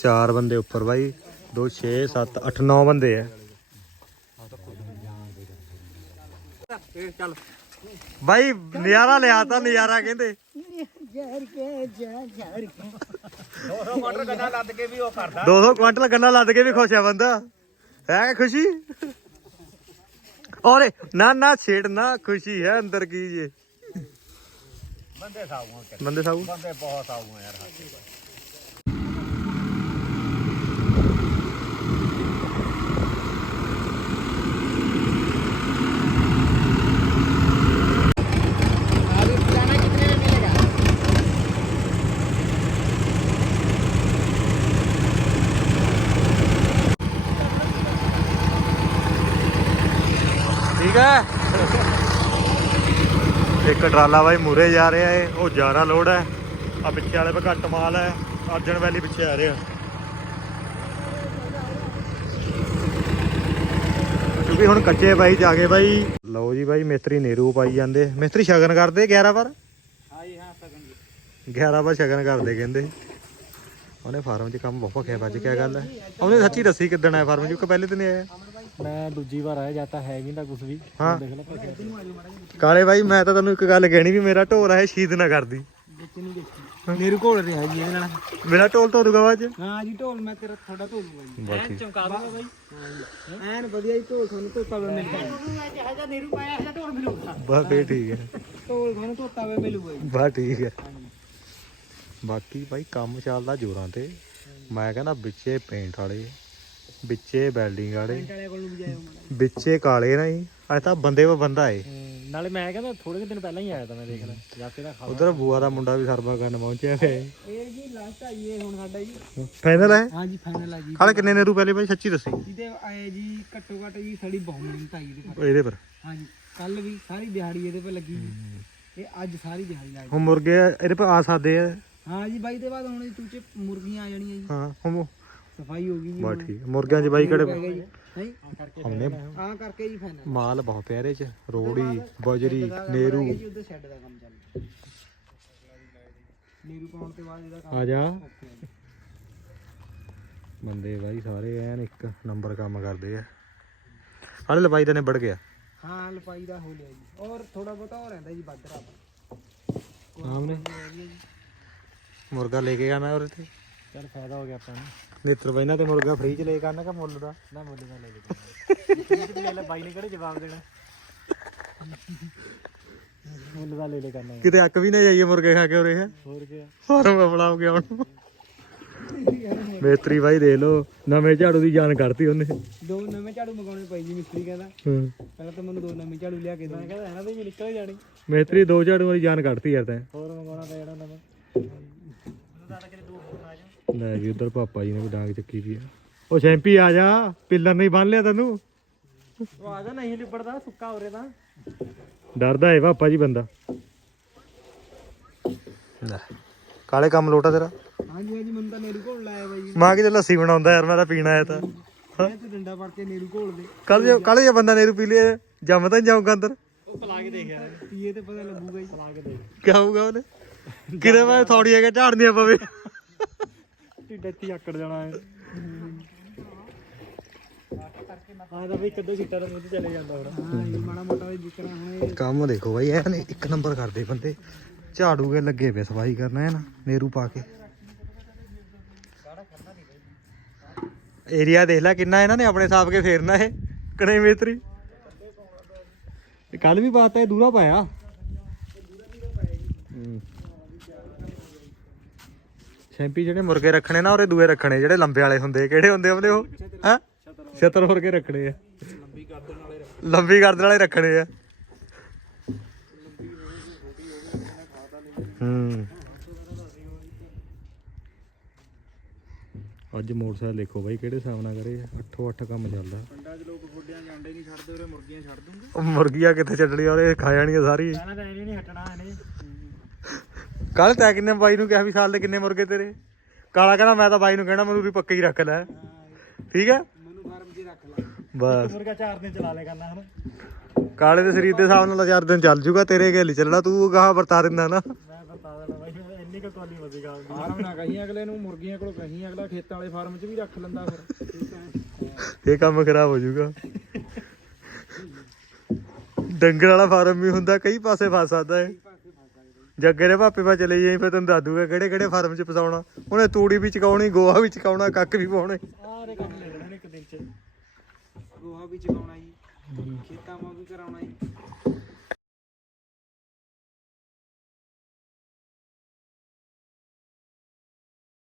ਚਾਰ ਬੰਦੇ ਉੱਪਰ ਬਾਈ। 2 6 7 8 9 ਬੰਦੇ ਆ। ਬਾਈ ਨਜ਼ਾਰਾ ਲਿਆ ਤਾਂ ਨਜ਼ਾਰਾ ਕਹਿੰਦੇ। ਜ਼ਹਿਰ ਕੇ ਜ਼ਹਿਰ ਜ਼ਹਿਰ ਕੇ 200 ਕੁਆਂਟਲ ਗੰਨਾ ਲੱਦ ਕੇ ਵੀ ਉਹ ਕਰਦਾ 200 ਕੁਆਂਟਲ ਗੰਨਾ ਲੱਦ ਕੇ ਵੀ ਖੁਸ਼ ਆ ਬੰਦਾ। ਹੈ ਖੁਸ਼ੀ? ਔਰੇ ਨਾ ਨਾ ਛੇੜ ਨਾ ਖੁਸ਼ੀ ਹੈ ਅੰਦਰ ਕੀ ਜੇ। ਬੰਦੇ ਸਾਊ ਬੰਦੇ ਸਾਊ? ਬੰਦੇ ਬਹੁਤ ਸਾਊ ਯਾਰ ਇੱਕ ਟਰਾਲਾ ਬਾਈ ਮੂਰੇ ਜਾ ਰਿਹਾ ਏ ਉਹ ਜ਼ਿਆਦਾ ਲੋਡ ਹੈ। ਆ ਪਿੱਛੇ ਵਾਲੇ 'ਤੇ ਘੱਟ ਮਾਲ ਹੈ ਅਰਜਨ ਵੈਲੀ ਪਿੱਛੇ ਆ ਰਿਹਾ। ਕਿਉਂਕਿ ਹੁਣ ਕੱਚੇ ਬਾਈ ਜਾ ਕੇ ਬਾਈ ਲਓ ਜੀ ਬਾਈ ਮਿਸਤਰੀ ਨੇਰੂ ਪਾਈ ਜਾਂਦੇ। ਮਿਸਤਰੀ ਸ਼ਗਨ ਕਰਦੇ 11 ਵਾਰ? ਆਈ ਹਾਂ ਸਗਨ ਜੀ। 11 ਵਾਰ ਸ਼ਗਨ ਕਰਦੇ ਕਹਿੰਦੇ। ਉਹਨੇ ਫਾਰਮ 'ਚ ਕੰਮ ਬਹੁਤ ਭਖਿਆ ਵੱਜ ਕਿਆ ਗੱਲ। ਹੈ ਉਹਨੇ ਸੱਚੀ ਦੱਸੀ ਕਿੱਦਣ ਆਇਆ ਫਾਰਮ 'ਚ? ਕਿ ਪਹਿਲੇ ਦਿਨ ਹੀ ਆਇਆ। ਮੈਂ ਦੂਜੀ ਵਾਰ ਆਇਆ ਜਾਂ ਤਾਂ ਹੈ ਨਹੀਂ ਤਾਂ ਕੁਝ ਵੀ। ਹਾਂ। ਦੇਖ ਲੈ ਕਾਲੇ ਬਾਈ ਮੈਂ ਤਾਂ ਤੈਨੂੰ ਇੱਕ ਗੱਲ ਕਹਿਣੀ ਵੀ ਮੇਰਾ ਢੋਲ ਹੈ ਸ਼ਹੀਦ ਨਾ ਕਰਦੀ। ਵਿੱਚ ਨਹੀਂ ਦੇਖੀ। ਮੇਰੇ ਕੋਲ ਰਿਹਾ ਜੀ ਇਹਦੇ ਨਾਲ। ਮੇਰਾ ਢੋਲ ਧੋ ਦੂਗਾ ਬਾਅਦ 'ਚ ਹਾਂ ਜੀ ਢੋਲ ਮੈਂ ਤੇਰਾ ਤੁਹਾਡਾ ਢੋਲ ਲੂਗਾ ਜੀ ਬਸ ਠੀਕ। ਚਮਕਾ ਦੂੰਗਾ ਬਾਈ। ਐਨ ਵਧੀਆ ਜੀ ਢੋਲ ਤੁਹਾਨੂੰ ਧੋਤਾ ਵੇ ਮਿਲਦਾ। ਜਿਹੜਾ ਨੀਰੂ ਪਾਇਆ ਹੈ ਢੋਲ ਮਿਲੂਗਾ ਬਸ ਫੇਰ ਠੀਕ ਹੈ। ਢੋਲ ਤੁਹਾਨੂੰ ਧੋਤਾ ਵੇ ਮਿਲੂਗਾ ਜੀ। ਬਸ ਠੀਕ ਹੈ। ਬਾਕੀ ਭਾਈ ਕੰਮ ਚੱਲਦਾ ਜੋਰਾਂ ਤੇ। ਮੈਂ ਕਹਿੰਦਾ ਵਿੱਚੇ ਪੇਂਟ ਵਾਲੇ। ਵਿੱਚੇ ਵੈਲਡਿੰਗ ਵਾਲੇ। ਵਾਲੇ ਕੋਲ ਨੂੰ ਵੀ ਜਾਇਓ ਮਾੜਾ ਵਿੱਚੇ ਕਾਲੇ ਨਾ ਜੀ। ਅੱਜ ਤਾਂ ਬੰਦੇ ਵਾ ਬੰਦਾ ਏ। ਹੂੰ, ਨਾਲੇ ਮੈਂ ਕਹਿੰਦਾ ਥੋੜੇ ਕੁ ਦਿਨ ਪਹਿਲਾਂ ਹੀ ਆਇਆ ਤਾਂ ਮੈਂ ਦੇਖ ਲੈ ਜਾਤੇ ਦਾ ਖਾ ਉਧਰ ਬੂਆ ਦਾ ਮੁੰਡਾ ਵੀ ਸਰਵਾ ਕਰਨ ਪਹੁੰਚਿਆ ਫੇ ਇਹ ਜੀ ਲਾਸਟ ਆਈ ਹੈ ਹੁਣ ਸਾਡਾ ਜੀ। ਫਾਈਨਲ ਹੈ ਹਾਂ ਜੀ ਫਾਈਨਲ ਆ ਜੀ। ਕਾਲੇ ਕਿੰਨੇ ਨੇ ਰੂ ਪਹਿਲੇ ਭਾਈ ਸੱਚੀ ਦੱਸੀ। ਇਹਦੇ ਆਏ ਜੀ ਘੱਟੋ ਘੱਟ ਜੀ ਸਾਡੀ ਬਹੁਤ ਮਿਹਨਤ ਆਈ ਇਹਦੇ ਪਰ। ਇਹਦੇ ਪਰ। ਹਾਂ ਜੀ ਕੱਲ ਵੀ ਸਾਰੀ ਦਿਹਾੜੀ ਇਹਦੇ ਪਰ ਲੱਗੀ ਜੀ। ਇਹ ਅੱਜ ਸਾਰੀ ਦਿਹਾੜੀ ਲੱਗ ਹੁਣ ਮੁਰਗੇ ਇਹਦੇ ਪਰ ਆ ਸਕਦੇ ਆ। ਹਾਂ ਜੀ ਬਾਈ ਦੇ ਬਾਅਦ ਹੁਣ ਤੂੰ ਚ ਮੁਰਗੀਆਂ ਆ ਜਾਣੀਆਂ ਜੀ। ਹਾਂ ਹੁਣ ਸਫ਼ਾਈ ਹੋ ਗਈ ਜੀ ਬਸ ਠੀਕ ਮੁਰਗਿਆਂ 'ਚ ਬਾਈ ਕਿਹੜੇ ਨਹੀਂ ਹਮਨੇ ਆ। ਕਰਕੇ ਜੀ ਫਾਈਨਲ ਮਾਲ ਬਹੁਤ ਪਿਆਰੇ 'ਚ। ਰੋੜੀ ਬਜਰੀ ਨੇਰੂ ਜੀ ਉਧਰ ਸ਼ੈੱਡ ਦਾ ਕੰਮ ਚੱਲ ਨੀਰੂ ਪਾਉਣ ਤੇ ਬਾਅਦ ਇਹਦਾ ਕੰਮ ਆ ਜਾ। ਓਕੇ ਆ ਜੀ। ਬੰਦੇ ਬਾਈ ਸਾਰੇ ਐਨ ਇੱਕ ਨੰਬਰ ਕੰਮ ਕਰਦੇ ਆ। ਹਾਲੇ ਲਪਾਈ ਦਾ ਨਿਬੜ ਗਿਆ। ਹਾਂ ਲਪਾਈ ਦਾ ਹੋ ਲਿਆ ਜੀ। ਔਰ ਥੋੜਾ ਬਹੁਤਾ ਹੋ ਰਹਿੰਦਾ ਜੀ ਵੱਧ ਰਾਤ ਸਾਹਮਣੇ ਮੁਰਗਾ ਲੈ ਕੇ ਆਣਾ ਉਹਦੇ ਤੇ। ਚਲ ਫਾਇਦਾ ਹੋ ਗਿਆ ਆਪਾਂ ਨੂੰ। ਨੇਤਰ ਬਾਈ ਨਾਲ ਤੇ ਮੁਰਗਾ ਫ੍ਰੀ ਚ ਲੈ ਕੇ ਆਣਾ ਕਿ ਮੁੱਲ ਦਾ? ਨਾ ਮੁੱਲ ਦਾ ਲੈ ਲੈ ਲੈ ਲੈ ਬਾਈ ਨੇ ਕਿਹੜੇ ਜਵਾਬ ਦੇਣਾ? ਮੁੱਲ ਦਾ ਲੈ ਲੈ ਕਰਨਾ ਕਿਤੇ ਅੱਕ ਵੀ ਨਾ ਜਾਈਏ ਮੁਰਗੇ ਖਾ ਕੇ ਉਰੇ ਹੈ? ਹੋਰ ਕੀ ਫਾਰਮ ਆਪਣਾ ਹੋ ਗਿਆ ਹੁਣ। ਮੇਤਰੀ ਬਾਈ ਦੇ ਲੋ ਨਵੇਂ ਝਾੜੂ ਦੀ ਜਾਨ ਕੱਢਤੀ ਉਹਨੇ। ਦੋ ਨਵੇਂ ਝਾੜੂ ਮਗਾਉਣੇ ਪਈ ਜੀ ਮਿਸਤਰੀ ਕਹਿੰਦਾ। ਹੂੰ। ਪਹਿਲਾਂ ਤਾਂ ਮੈਨੂੰ ਦੋ ਨਵੇਂ ਝਾੜੂ ਲਿਆ ਕੇ ਦੇ। ਮੈਂ ਕਹਿੰਦਾ ਇਹਨਾਂ ਦੇ ਵੀ ਨਿਕਲ ਜਾਣੀ। ਮੇਤਰੀ ਦੋ ਝਾੜੂ ਵਾਲੀ ਜਾਨ ਕੱਢਤੀ ਯਾਰ ਤੈਂ। ਹੋਰ ਮਗਾਉਣਾ ਪੈ ਜਾਣਾ ਨਵਾਂ। ਲੈ ਵੀ ਉਧਰ ਪਾਪਾ ਜੀ ਨੇ ਵੀ ਡਾਂਗ ਚੱਕੀ ਵੀ ਆ। ਉਹ ਸ਼ੈਂਪੀ ਆ ਜਾ ਪਿੱਲਰ ਨਹੀਂ ਬੰਨ ਲਿਆ ਤੈਨੂੰ। ਉਹ ਆ ਜਾ ਨਹੀਂ ਲਿਬੜਦਾ ਸੁੱਕਾ ਹੋਰੇ ਤਾਂ। ਡਰਦਾ ਏ ਪਾਪਾ ਜੀ ਬੰਦਾ। ਲੈ ਕਾਲੇ ਕੰਮ ਲੋਟਾ ਤੇਰਾ। ਹਾਂਜੀ ਹਾਂਜੀ ਤਾਂ ਨੇਰੂ ਘੋਲ ਲਾਇਆ ਬਾਈ। ਜੀ ਮਾਂ ਕਿਤੇ ਲੱਸੀ ਬਣਾਉਂਦਾ ਯਾਰ ਮੈਂ ਤਾਂ ਪੀਣਾ ਆਇਆ ਤਾਂ। ਮੈਂ ਤੇ ਡੰਡਾ ਫੜ ਕੇ ਨੇਰੂ ਘੋਲ ਦੇ। ਕੱਲ ਜੇ ਕੱਲ ਜੇ ਬੰਦਾ ਨੇਰੂ ਪੀ ਲਿਆ ਜੰਮ ਤਾਂ ਜਾਊਗਾ ਅੰਦਰ। ਉਹ ਪਲਾ ਕੇ ਦੇਖ ਯਾਰ ਪੀਏ ਤੇ ਪਤਾ ਲੱਗੂਗਾ ਜੀ ਪਲਾ ਕੇ ਦੇਖ। ਹੋਊਗਾ ਉਹਨੇ? ਕਿਤੇ ਮੈਂ ਥੋੜੀ ਹੈਗਾ ਝਾੜਨੀਆਂ ਪਵੇ। ਇੱਥੇ ਹੀ ਆਕੜ ਜਾਣਾ ਹੈ। ਹਾਂ ਤਾਂ ਕਦੋਂ ਸਿੱਟਾ ਤਾਂ ਮੂੰਹ ਤੇ ਚਲੇ ਜਾਂਦਾ ਹੁਣ ਹਾਂ ਇਹ ਮਾੜਾ ਮੋਟਾ ਵੀ ਜਿਕਣਾ ਹੁਣ ਇਹ। ਕੰਮ ਦੇਖੋ ਬਾਈ ਐਨ ਇੱਕ ਨੰਬਰ ਕਰਦੇ ਬੰਦੇ। ਝਾੜੂ ਕੇ ਲੱਗੇ ਪਏ ਸਫ਼ਾਈ ਕਰਨਾ ਹੈ ਨਾ ਨੇਰੂ ਪਾ ਕੇ। ਏਰੀਆ ਦੇਖ ਲੈ ਕਿੰਨਾ ਇਹਨਾਂ ਨੇ ਆਪਣੇ ਹਿਸਾਬ ਕੇ ਫੇਰਨਾ ਇਹ ਕਣੇ ਮੇਤਰੀ ਕੱਲ ਵੀ ਬਾਤ ਹੈ ਦੂਰਾ ਪਾਇਆ। ਸ਼ੈਂਪੀ ਜਿਹੜੇ ਮੁਰਗੇ ਰੱਖਣੇ ਨਾ ਉਹਰੇ ਦੂਏ ਰੱਖਣੇ ਜਿਹੜੇ ਲੰਬੇ ਵਾਲੇ ਹੁੰਦੇ ਕਿਹੜੇ ਹੁੰਦੇ ਉਹਦੇ ਉਹ? ਹੈ? ਛਤਰ ਹੋਰ ਕੇ ਰੱਖਣੇ ਆ। ਲੰਬੀ ਗਰਦਨ ਵਾਲੇ ਰੱਖਣੇ ਆ। ਹੂੰ। ਅੱਜ ਮੋਟਰਸਾਈਕਲ ਦੇਖੋ ਬਾਈ ਕਿਹੜੇ ਹਿਸਾਬ ਨਾਲ ਕਰੇ ਅੱਠੋ ਅੱਠ ਕੰਮ ਚੱਲਦਾ। ਪਿੰਡਾਂ 'ਚ ਲੋਕ ਗੋਡਿਆਂ ਜਾਂਡੇ ਨਹੀਂ ਛੱਡਦੇ ਉਰੇ ਮੁਰਗੀਆਂ ਛੱਡ ਦੂੰਗੇ। ਉਹ ਮੁਰਗੀਆਂ ਕਿੱਥੇ ਛੱਡਣੀ ਉਹਨੇ ਖਾ ਜਾਣੀਆਂ ਸਾਰੀ। ਕਹਿਣਾ ਤਾਂ ਇਹਨੇ ਨਹੀਂ ਹਟਣਾ ਇਹਨੇ। ਕੱਲ ਤੈ ਕਿੰਨੇ ਬਾਈ ਨੂੰ ਕਿਹਾ ਵੀ ਸਾਲ ਦੇ ਕਿੰਨੇ ਮੁਰਗੇ ਤੇਰੇ? ਕਾਲਾ ਕਹਿੰਦਾ ਮੈਂ ਤਾਂ ਬਾਈ ਨੂੰ ਕਹਿਣਾ ਮੈਨੂੰ ਵੀ ਪੱਕੇ ਹੀ ਰੱਖ ਲੈ। ਠੀਕ ਹੈ? ਮੈਨੂੰ ਫਾਰਮ 'ਚ ਹੀ ਰੱਖ ਲੈ ਬਸ। ਮੁਰਗਾ ਚਾਰ ਦਿਨ ਚਲਾ ਲੈ ਕਰਨਾ ਹਨ? ਕਾਲੇ ਦੇ ਸਰੀਰ ਦੇ ਹਿਸਾਬ ਨਾਲ ਤਾਂ ਚਾਰ ਦਿਨ ਚੱਲ ਜੂਗਾ ਤੇਰੇ ਗੱਲ ਚੱਲਣਾ ਤੂੰ ਗਾਹ ਵਰਤਾ ਦਿੰਦਾ ਨਾ। ਮੈਂ ਬਤਾ ਦੇਣਾ ਬਾਈ ਇੰਨੀ ਕੁ ਤੁਹਾਡੀ ਮਜ਼ੇ ਗੱਲ ਦੀ ਫਾਰਮ ਨਾ ਕਹੀਂ ਅਗਲੇ ਨੂੰ ਮੁਰਗੀਆਂ ਕੋਲ ਕਹੀਂ ਅਗਲਾ ਖੇਤਾਂ ਵਾਲੇ ਫਾਰਮ 'ਚ ਵੀ ਰੱਖ ਲੈਂਦਾ ਫਿਰ। ਠੀਕ ਹੈ ਇਹ ਕੰਮ ਖਰਾਬ ਹੋ ਜਾਊਗਾ ਡੰਗਰ ਵਾਲਾ ਫਾਰਮ ਵੀ ਹੁੰਦਾ ਕਈ ਪਾਸੇ ਫਸ ਸਕਦਾ ਹੈ ਜੱਗੇ ਦੇ ਭਾਪੇ ਪਾ ਚਲੇ ਜਾਈ ਫਿਰ ਤੈਨੂੰ ਦੱਸ ਦੂਗਾ ਕਿਹੜੇ ਕਿਹੜੇ ਫਾਰਮ 'ਚ ਫਸਾਉਣਾ। ਉਹਨੇ ਤੂੜੀ ਵੀ ਚਕਾਉਣੀ ਗੋਹਾ ਵੀ ਚਕਾਉਣਾ ਕੱਕ ਵੀ ਪਾਉਣੇ। ਸਾਰੇ ਕੰਮ ਲੈ ਲੈਣੇ ਇੱਕ ਦਿਨ 'ਚ। ਗੋਹਾ ਵੀ ਚਗਾਉਣਾ ਜੀ ਖੇਤਾਂ ਮਾ ਵੀ ਕਰਾਉਣਾ ਜੀ।